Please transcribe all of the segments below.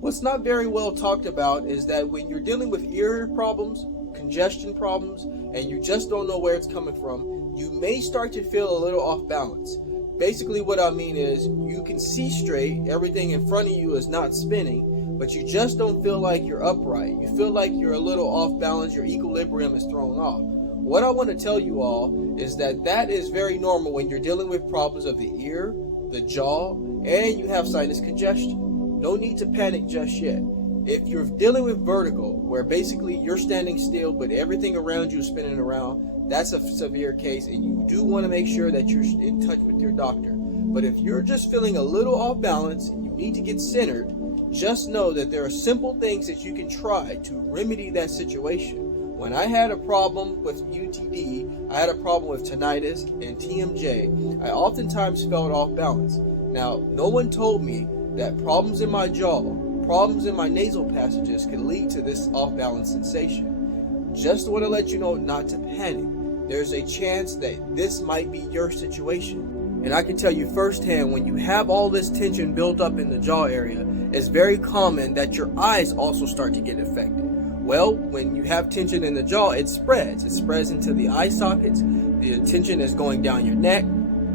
What's not very well talked about is that when you're dealing with ear problems, congestion problems, and you just don't know where it's coming from, you may start to feel a little off balance. Basically what I mean is you can see straight, everything in front of you is not spinning, but you just don't feel like you're upright. You feel like you're a little off balance, your equilibrium is thrown off. What I want to tell you all is that that is very normal when you're dealing with problems of the ear, the jaw, and you have sinus congestion. No need to panic just yet. If you're dealing with vertigo, where basically you're standing still but everything around you is spinning around, that's a severe case, and you do want to make sure that you're in touch with your doctor. But if you're just feeling a little off balance and you need to get centered, just know that there are simple things that you can try to remedy that situation. When I had a problem with UTD, I had a problem with tinnitus and TMJ, I oftentimes felt off balance. Now, no one told me that problems in my jaw, problems in my nasal passages can lead to this off-balance sensation. Just want to let you know not to panic. There's a chance that this might be your situation. And I can tell you firsthand, when you have all this tension built up in the jaw area, it's very common that your eyes also start to get affected. Well, when you have tension in the jaw, it spreads. It spreads into the eye sockets. The tension is going down your neck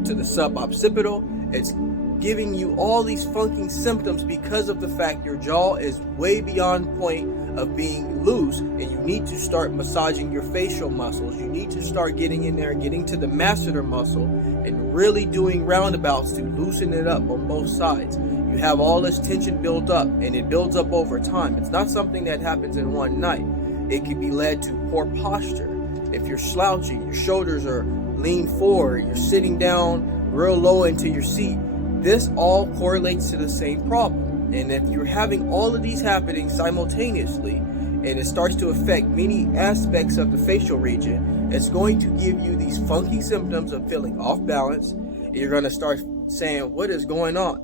to the suboccipital. It's giving you all these funky symptoms because of the fact your jaw is way beyond point of being loose, and you need to start massaging your facial muscles. You need to start getting in there, getting to the masseter muscle, and really doing roundabouts to loosen it up on both sides. You have all this tension built up, and it builds up over time. It's not something that happens in one night. It can be led to poor posture. If you're slouching, your shoulders are leaned forward, you're sitting down real low into your seat, this all correlates to the same problem. And if you're having all of these happening simultaneously, and it starts to affect many aspects of the facial region, it's going to give you these funky symptoms of feeling off balance. You're going to start saying, what is going on?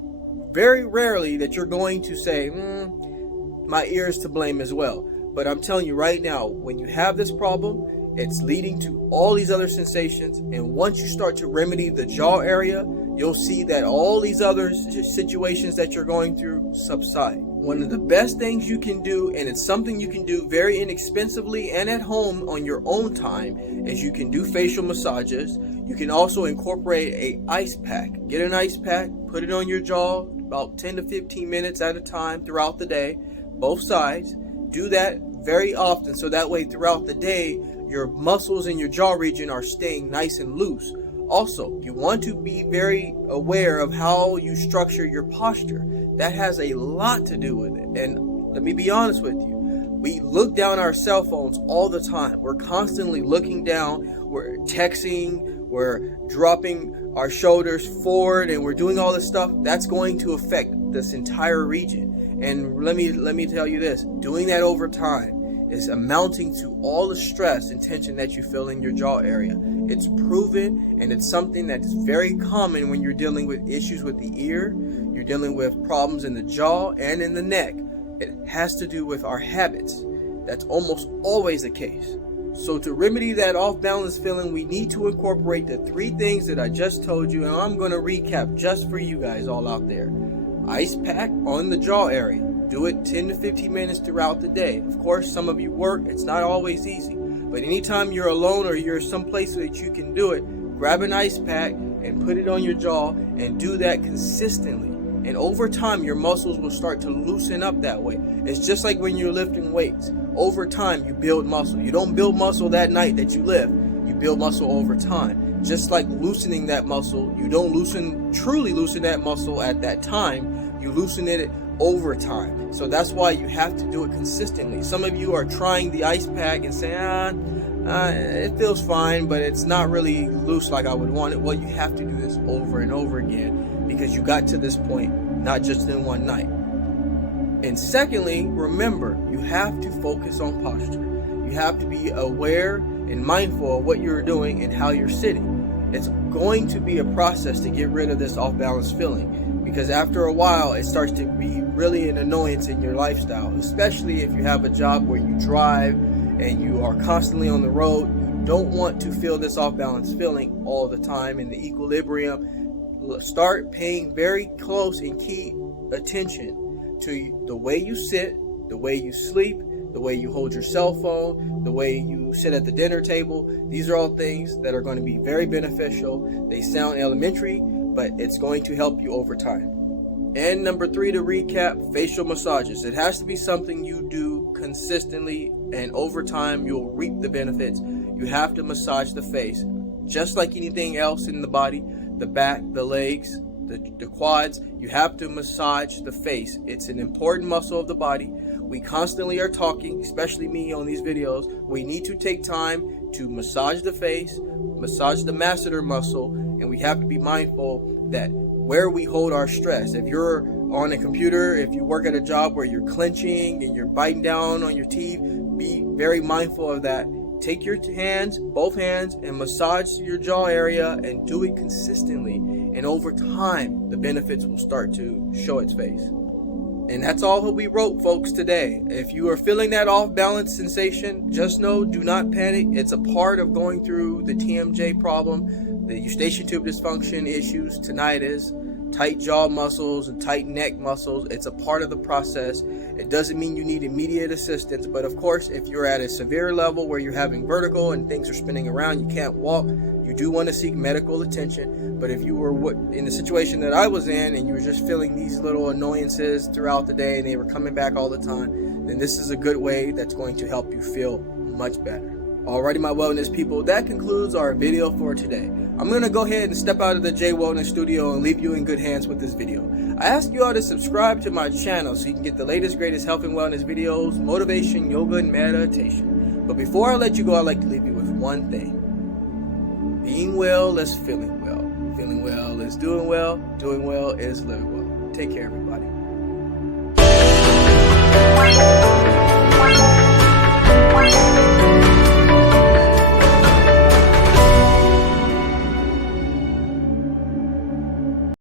Very rarely that you're going to say, my ear is to blame as well. But I'm telling you right now, when you have this problem, it's leading to all these other sensations. And once you start to remedy the jaw area, you'll see that all these other situations that you're going through subside. One of the best things you can do, and it's something you can do very inexpensively and at home on your own time, is you can do facial massages. You can also incorporate an ice pack. Get an ice pack, put it on your jaw about 10 to 15 minutes at a time throughout the day, both sides. Do that very often, so that way throughout the day, your muscles in your jaw region are staying nice and loose. Also, you want to be very aware of how you structure your posture. That has a lot to do with it. And let me be honest with you. We look down our cell phones all the time. We're constantly looking down. We're texting. We're dropping our shoulders forward, and we're doing all this stuff. That's going to affect this entire region. And let me tell you this. Doing that over time is amounting to all the stress and tension that you feel in your jaw area. It's proven, and it's something that is very common when you're dealing with issues with the ear, you're dealing with problems in the jaw and in the neck. It has to do with our habits. That's almost always the case. So to remedy that off-balance feeling, we need to incorporate the 3 things that I just told you, and I'm going to recap just for you guys all out there. Ice pack on the jaw area. Do it 10 to 15 minutes throughout the day. Of course, some of you work. It's not always easy. But anytime you're alone or you're someplace that you can do it, grab an ice pack and put it on your jaw and do that consistently. And over time, your muscles will start to loosen up that way. It's just like when you're lifting weights. Over time, you build muscle. You don't build muscle that night that you lift. You build muscle over time. Just like loosening that muscle, you don't truly loosen that muscle at that time. You loosen it over time. So that's why you have to do it consistently. Some of you are trying the ice pack and saying, it feels fine, but it's not really loose like I would want it. Well, you have to do this over and over again because you got to this point not just in one night. And secondly, remember, you have to focus on posture. You have to be aware and mindful of what you're doing and how you're sitting. It's going to be a process to get rid of this off-balance feeling, because after a while it starts to be really an annoyance in your lifestyle, especially if you have a job where you drive and you are constantly on the road. You don't want to feel this off-balance feeling all the time in the equilibrium. Start paying very close and key attention to the way you sit, the way you sleep, the way you hold your cell phone, the way you sit at the dinner table. These are all things that are going to be very beneficial. They sound elementary, but it's going to help you over time. And number 3, to recap, facial massages. It has to be something you do consistently, and over time you'll reap the benefits. You have to massage the face, just like anything else in the body, the back, the legs, the quads. You have to massage the face. It's an important muscle of the body. We constantly are talking, especially me on these videos. We need to take time to massage the face, massage the masseter muscle, and we have to be mindful that where we hold our stress. If you're on a computer, if you work at a job where you're clenching and you're biting down on your teeth, be very mindful of that. Take your hands, both hands, and massage your jaw area, and do it consistently. And over time, the benefits will start to show its face. And that's all we wrote, folks, today. If you are feeling that off-balance sensation, just know, do not panic. It's a part of going through the TMJ problem, the Eustachian Tube Dysfunction issues, tinnitus, tight jaw muscles, and tight neck muscles. It's a part of the process. It doesn't mean you need immediate assistance, but of course, if you're at a severe level where you're having vertigo and things are spinning around, you can't walk, you do want to seek medical attention. But if you were in the situation that I was in and you were just feeling these little annoyances throughout the day and they were coming back all the time, then this is a good way that's going to help you feel much better. Alrighty, my wellness people, that concludes our video for today. I'm going to go ahead and step out of the J Wellness Studio and leave you in good hands with this video. I ask you all to subscribe to my channel so you can get the latest, greatest health and wellness videos, motivation, yoga, and meditation. But before I let you go, I'd like to leave you with one thing. Being well is feeling well. Feeling well is doing well. Doing well is living well. Take care, everybody.